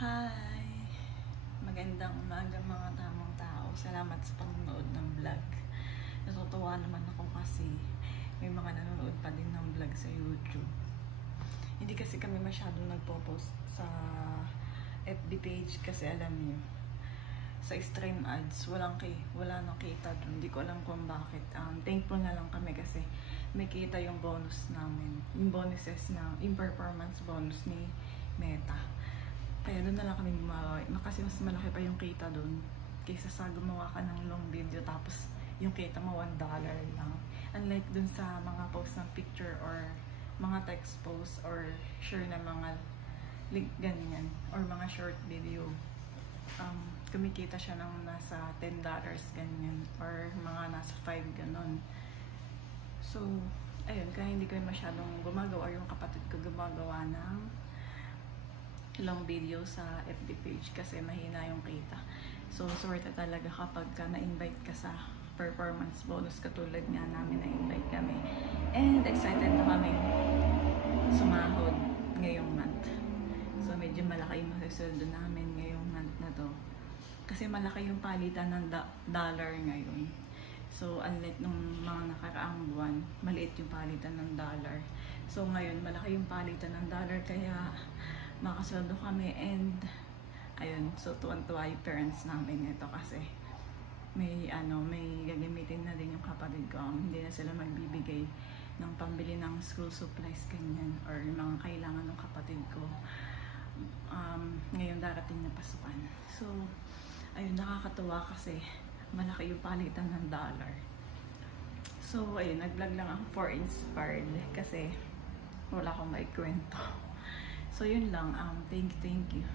Hi! Magandang umaga mga tamang tao. Salamat sa panonood ng vlog. Natutuwa naman ako kasi may mga nanonood pa din ng vlog sa YouTube. Hindi kasi kami masyadong nagpo-post sa FB page kasi alam niyo, sa stream ads, wala nang kita doon. Hindi ko alam kung bakit. Thankful na lang kami kasi may kita yung bonus namin. Yung bonuses yung performance bonus ni Meta. Kaya doon na lang kami gumawa. Kasi mas malaki pa yung kita doon kaysa sa gumawa ka ng long video tapos yung kita mo $1 lang. Unlike doon sa mga post ng picture or mga text post or share na mga link ganyan or mga short video. Kumikita siya ng nasa $10 ganyan or mga nasa 5 ganon. So, ayun, kaya hindi ko masyadong gumagawa or yung kapatid ko gumagawa ng long video sa FB page kasi mahina yung kita. So, swerte talaga kapag na-invite ka sa performance bonus katulad nga namin na-invite kami. And excited na kami sumahod ngayong month. So, medyo malaki yung masasweldo namin ngayong month na to. Kasi malaki yung palitan ng dollar ngayon. So, unlike nung mga nakaraang buwan, maliit yung palitan ng dollar. So, ngayon, malaki yung palitan ng dollar kaya makasweldo kami and ayun, so tuwan-tuwa yung parents namin ito kasi may gagamitin na din yung kapatid ko. Hindi na sila magbibigay ng pambili ng school supplies ganyan or mga kailangan ng kapatid ko ngayon darating na pasukan. So ayun, nakakatuwa kasi malaki yung palitan ng dollar. So ayun, nag-vlog lang ako for inspired kasi wala akong maikwento. So yun lang, thank you.